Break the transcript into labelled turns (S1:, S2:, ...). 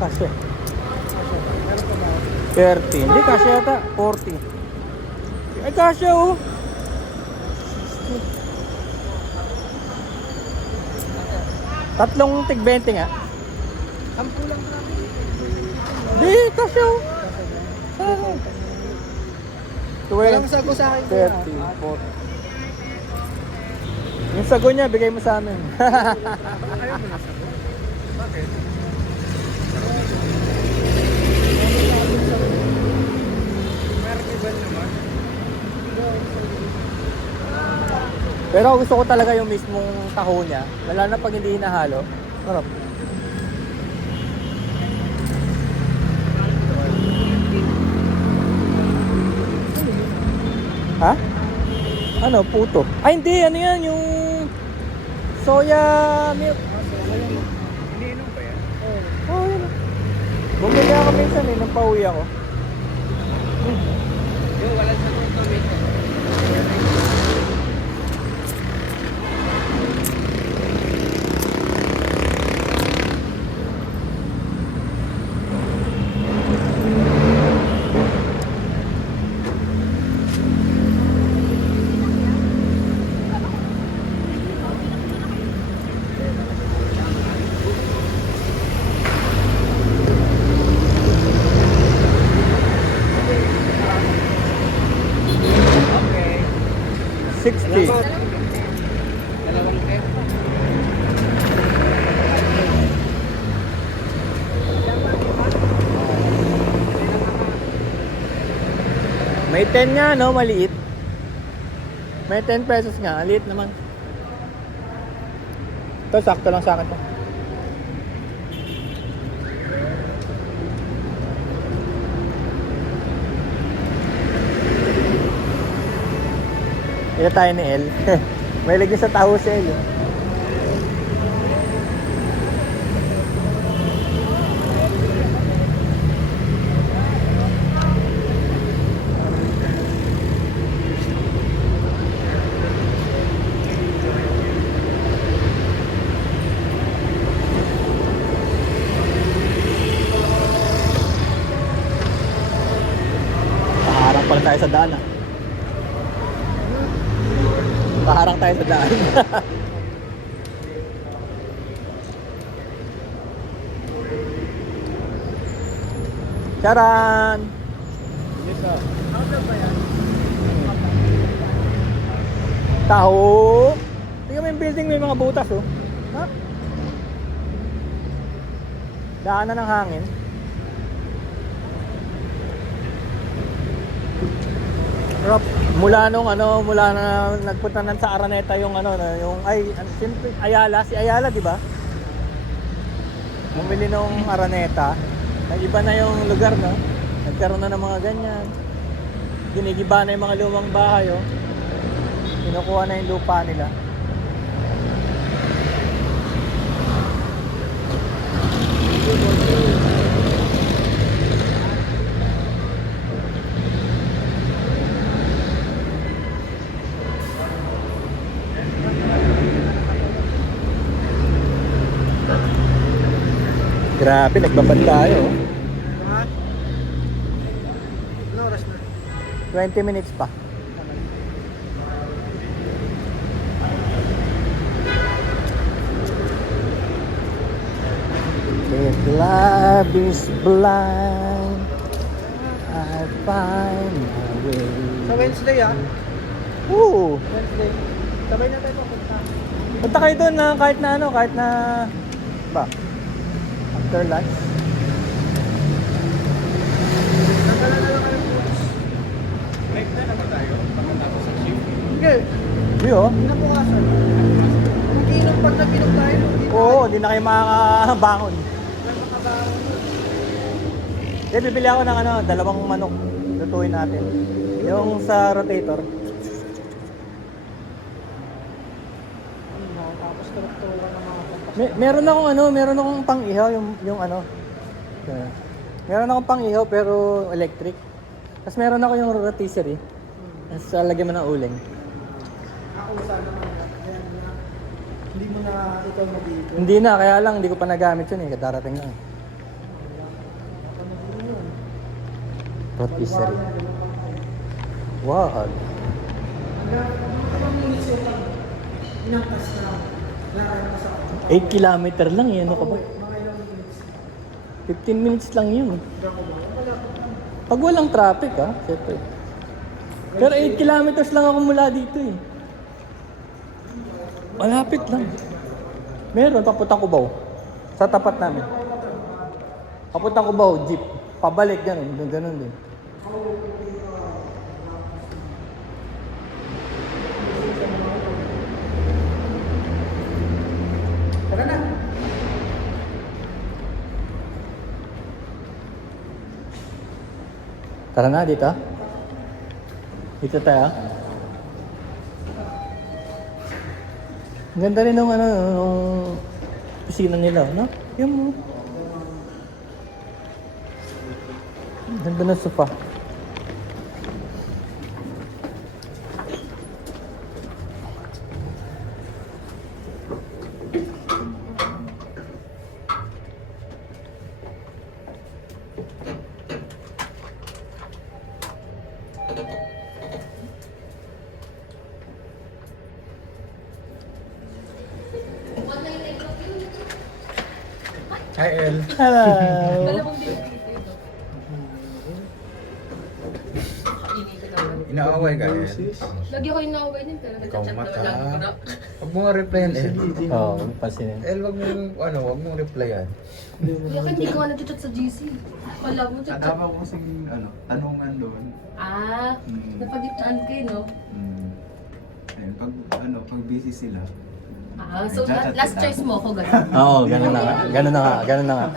S1: ba?
S2: 30. Hindi, kasya yata. 40. Ay, kasya oh. Tatlong tig 20 nga.
S1: Sampu lang.
S2: Hindi, kasya oh. Saan?
S1: Walang
S2: 12,
S1: sago sa akin. kuya.
S2: 30,
S1: Ah,
S2: 40. Yung sago niya, bigay mo sa amin.
S1: Ayaw mo na sago? Bakit?
S2: Pero gusto ko talaga yung mismong taho niya. Wala na pag hindi hinahalo. Sarap. Ha? Ano? Puto. Ay hindi, ano yan? Yung soya milk.
S1: Iniinom ba yan?
S2: Oo, oh, yun. Bumili ako minsan eh, nang pauwi ako.
S1: Yung wala sa tomato. Okay.
S2: 60.
S1: Dalawang kaya.
S2: May 10 nga, no? Maliit. May 10 pesos nga. Maliit naman. Ito, sakto lang sa akin to. Ito tayo ni El. May lagyan sa taho si El. Tayo sa daan ah. Nakaharang tayo sa daan. Charan!
S1: Yan?
S2: Taho! Tingnan mo yung building may mga butas oh. Ha? Daanan ng hangin. Rob, mula nung ano, mula na nagpunta nan sa Araneta yung ano, yung ay, ano, siyempre, Ayala, si Ayala, di ba? Bumili nung Araneta. Nag-iba na yung lugar, no? Nagkaroon na ng mga ganyan. Ginigiba na yung mga lumang bahay, oh. Kinukuha na yung lupa nila. Grabe, nagbabad tayo.
S1: Ha? Oras na?
S2: 20 minutes pa. If love is blind, I find my way.
S1: Sa Wednesday ah.
S2: Oo.
S1: Wednesday. Sabay na tayo papunta.
S2: Punta kayo doon na kahit na ano, kahit na ba? After lunch.
S1: Nagdala na naman tayo. Pagkatapos sa shift. Hindi.
S2: Di oh.
S1: Kinabukasan. Mag-inom pag nag-inom tayo. Hindi
S2: Oo, hindi na kayo makakabangon. Eh, bibili ako ng ano, dalawang manok. Lutuin natin. Yung sa rotator.
S1: Tapos struktura ng mga.
S2: May, meron akong ano, meron akong pang-ihaw yung yung ano. Ganun. Meron akong pang-ihaw pero electric. Tapos meron ako yung rotisserie. Tapos lalagyan mo ng uling.
S1: Ako sana na. Hindi mo na ikaw mag-iipon.
S2: Hindi na, kaya lang hindi ko pa nagamit yun eh. Darating lang. Rotisserie. Wow. 8 kilometer lang yan, ano ka ba? 15 minutes lang yun. Pag walang traffic ha, syempre. Pero 8 kilometers lang ako mula dito eh. Malapit lang. Meron, papunta Cubao. Sa tapat namin. Papunta Cubao, jeep. Pabalik, ganun, ganun din.
S1: Tara na.
S2: Tara na, dito. Dito tayo. Ang Ganda rin ng ano, ng kusina nila, no? Yung... Ganda ng sofa.
S1: Hi, El.
S2: Hello!
S1: Inaaway ka, El.
S3: Lagi ko yung naway din pero
S1: Ikaw
S3: nagchat
S1: mata. Huwag mo nga replyan, El.
S2: Oo, oh, pansinin.
S1: El, wag mo, ano, wag mo replyan.
S3: Kaya hindi ko nga nagchat sa GC. Wala mo chat chat.
S4: Tama ko kasing ano, tanungan doon.
S3: Ah,
S4: Mm.
S3: napagitnaan kayo no?
S4: Mm. Ayun, pag ano, pag busy sila.
S3: Ah, so la- last choice mo ako ganun.
S2: Oo, ganun na nga. Ganun na nga. Ganun na nga.